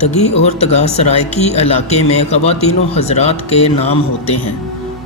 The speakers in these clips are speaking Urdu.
تگی اور تگا سرائکی علاقے میں خواتین و حضرات کے نام ہوتے ہیں،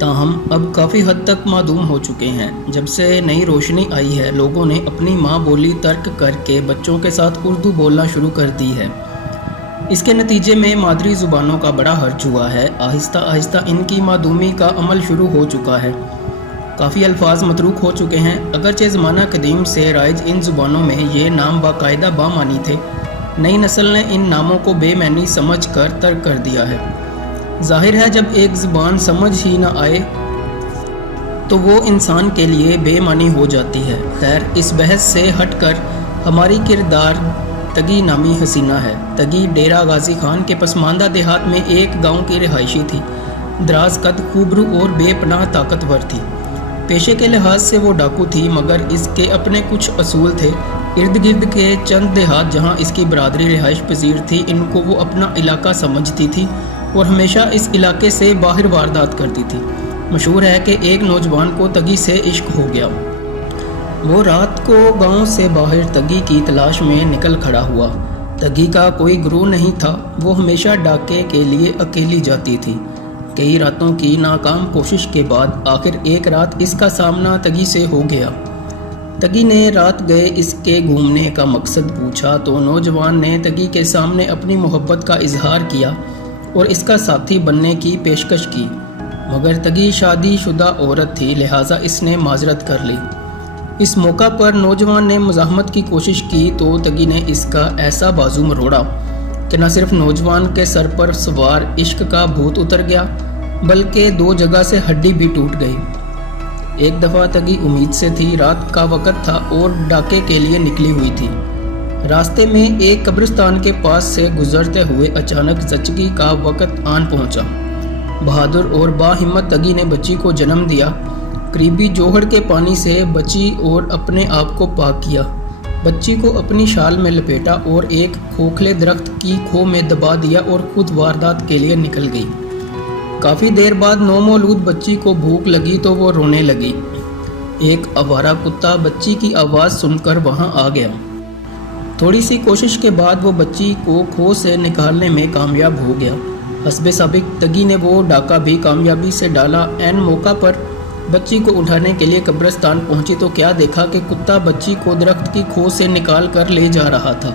تاہم اب کافی حد تک معدوم ہو چکے ہیں۔ جب سے نئی روشنی آئی ہے، لوگوں نے اپنی ماں بولی ترک کر کے بچوں کے ساتھ اردو بولنا شروع کر دی ہے۔ اس کے نتیجے میں مادری زبانوں کا بڑا حرج ہوا ہے۔ آہستہ آہستہ ان کی معدومی کا عمل شروع ہو چکا ہے۔ کافی الفاظ متروک ہو چکے ہیں۔ اگرچہ زمانہ قدیم سے رائج ان زبانوں میں یہ نام باقاعدہ بامعنی تھے، نئی نسل نے ان ناموں کو بے معنی سمجھ کر ترک کر دیا ہے۔ ظاہر ہے جب ایک زبان سمجھ ہی نہ آئے تو وہ انسان کے لیے بے معنی ہو جاتی ہے۔ خیر، اس بحث سے ہٹ کر ہماری کردار تگی نامی حسینہ ہے۔ تگی ڈیرہ غازی خان کے پسماندہ دیہات میں ایک گاؤں کی رہائشی تھی۔ دراز قد، خوبرو اور بے پناہ طاقتور تھی۔ پیشے کے لحاظ سے وہ ڈاکو تھی، مگر اس کے اپنے کچھ اصول تھے۔ ارد گرد کے چند دیہات جہاں اس کی برادری رہائش پذیر تھی، ان کو وہ اپنا علاقہ سمجھتی تھی اور ہمیشہ اس علاقے سے باہر واردات کرتی تھی۔ مشہور ہے کہ ایک نوجوان کو تگی سے عشق ہو گیا۔ وہ رات کو گاؤں سے باہر تگی کی تلاش میں نکل کھڑا ہوا۔ تگی کا کوئی گروہ نہیں تھا، وہ ہمیشہ ڈاکے کے لیے اکیلی جاتی تھی۔ کئی راتوں کی ناکام کوشش کے بعد آخر ایک رات اس کا سامنا تگی سے ہو گیا۔ تگی نے رات گئے اس کے گھومنے کا مقصد پوچھا تو نوجوان نے تگی کے سامنے اپنی محبت کا اظہار کیا اور اس کا ساتھی بننے کی پیشکش کی، مگر تگی شادی شدہ عورت تھی، لہٰذا اس نے معذرت کر لی۔ اس موقع پر نوجوان نے مزاحمت کی کوشش کی تو تگی نے اس کا ایسا بازو مروڑا کہ نہ صرف نوجوان کے سر پر سوار عشق کا بھوت اتر گیا، بلکہ دو جگہ سے ہڈی بھی ٹوٹ گئی۔ ایک دفعہ تگی امید سے تھی، رات کا وقت تھا اور ڈاکے کے لیے نکلی ہوئی تھی۔ راستے میں ایک قبرستان کے پاس سے گزرتے ہوئے اچانک زچگی کا وقت آن پہنچا۔ بہادر اور باہمت تگی نے بچی کو جنم دیا۔ قریبی جوہڑ کے پانی سے بچی اور اپنے آپ کو پاک کیا۔ بچی کو اپنی شال میں لپیٹا اور ایک کھوکھلے درخت کی کھو میں دبا دیا اور خود واردات کے لیے نکل گئی۔ کافی دیر بعد نومولود بچی کو بھوک لگی تو وہ رونے لگی۔ ایک آوارہ کتا بچی کی آواز سن کر وہاں آ گیا۔ تھوڑی سی کوشش کے بعد وہ بچی کو کھو سے نکالنے میں کامیاب ہو گیا۔ حسب سابق تگی نے وہ ڈاکہ بھی کامیابی سے ڈالا۔ عین موقع پر بچی کو اٹھانے کے لیے قبرستان پہنچی تو کیا دیکھا کہ کتا بچی کو درخت کی کھو سے نکال کر لے جا رہا تھا۔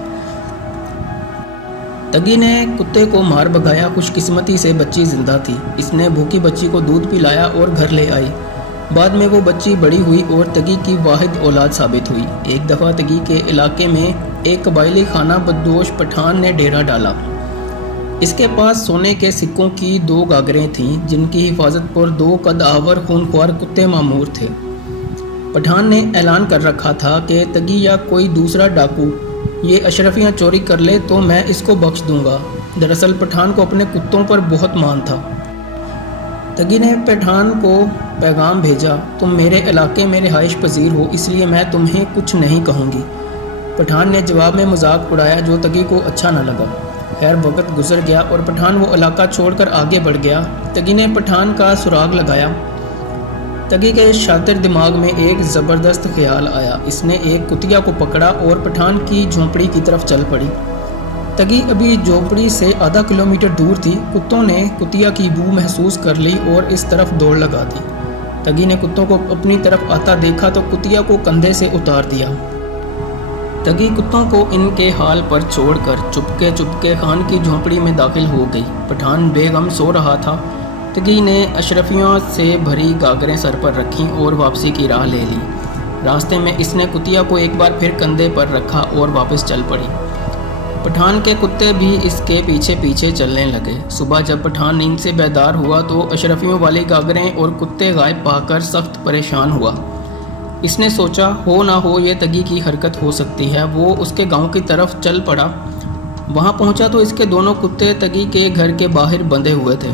تگی نے کتے کو مار بھگایا۔ خوش قسمتی سے بچی زندہ تھی۔ اس نے بھوکی بچی کو دودھ پلایا اور گھر لے آئی۔ بعد میں وہ بچی بڑی ہوئی اور تگی کی واحد اولاد ثابت ہوئی۔ ایک دفعہ تگی کے علاقے میں ایک قبائلی خانہ بدوش پٹھان نے ڈیرا ڈالا۔ اس کے پاس سونے کے سکوں کی 2 گاگریں تھیں، جن کی حفاظت پر 2 قد آور خونخوار کتے مامور تھے۔ پٹھان نے اعلان کر رکھا تھا کہ تگی یا کوئی دوسرا ڈاکو یہ اشرفیاں چوری کر لے تو میں اس کو بخش دوں گا۔ دراصل پٹھان کو اپنے کتوں پر بہت مان تھا۔ تگی نے پٹھان کو پیغام بھیجا، تم میرے علاقے میں رہائش پذیر ہو، اس لیے میں تمہیں کچھ نہیں کہوں گی۔ پٹھان نے جواب میں مذاق اڑایا جو تگی کو اچھا نہ لگا۔ خیر، وقت گزر گیا اور پٹھان وہ علاقہ چھوڑ کر آگے بڑھ گیا۔ تگی نے پٹھان کا سراغ لگایا۔ تگی کے شاطر دماغ میں ایک زبردست خیال آیا۔ اس نے ایک کتیا کو پکڑا اور پٹھان کی جھونپڑی کی طرف چل پڑی۔ تگی ابھی جھونپڑی سے آدھا کلومیٹر دور تھی۔ کتوں نے کتیا کی بو محسوس کر لی اور اس طرف دوڑ لگا دی۔ تگی نے کتوں کو اپنی طرف آتا دیکھا تو کتیا کو کندھے سے اتار دیا۔ تگی کتوں کو ان کے حال پر چھوڑ کر چپکے خان کی جھونپڑی میں داخل ہو گئی۔ پٹھان بے غم سو رہا تھا۔ تگی نے اشرفیوں سے بھری گاگریں سر پر رکھیں اور واپسی کی راہ لے لی۔ راستے میں اس نے کتیا کو ایک بار پھر کندھے پر رکھا اور واپس چل پڑی۔ پٹھان کے کتے بھی اس کے پیچھے پیچھے چلنے لگے۔ صبح جب پٹھان نیند سے بیدار ہوا تو اشرفیوں والی گاگریں اور کتے غائب پا کر سخت پریشان ہوا۔ اس نے سوچا ہو نہ ہو یہ تگی کی حرکت ہو سکتی ہے۔ وہ اس کے گاؤں کی طرف چل پڑا۔ وہاں پہنچا تو اس کے دونوں کتے تگی کے گھر کے باہر بندھے ہوئے تھے۔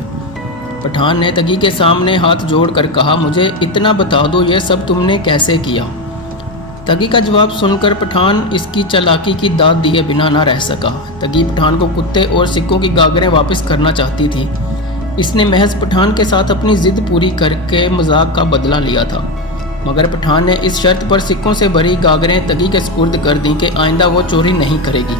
پٹھان نے تگی کے سامنے ہاتھ جوڑ کر کہا، مجھے اتنا بتا دو یہ سب تم نے کیسے کیا؟ تگی کا جواب سن کر پٹھان اس کی چالاکی کی داد دیے بنا نہ رہ سکا۔ تگی پٹھان کو کتے اور سکوں کی گاگریں واپس کرنا چاہتی تھی۔ اس نے محض پٹھان کے ساتھ اپنی ضد پوری کر کے مذاق کا بدلہ لیا تھا، مگر پٹھان نے اس شرط پر سکوں سے بھری گاگریں تگی کے سپرد کر دیں کہ آئندہ وہ چوری نہیں کرے گی۔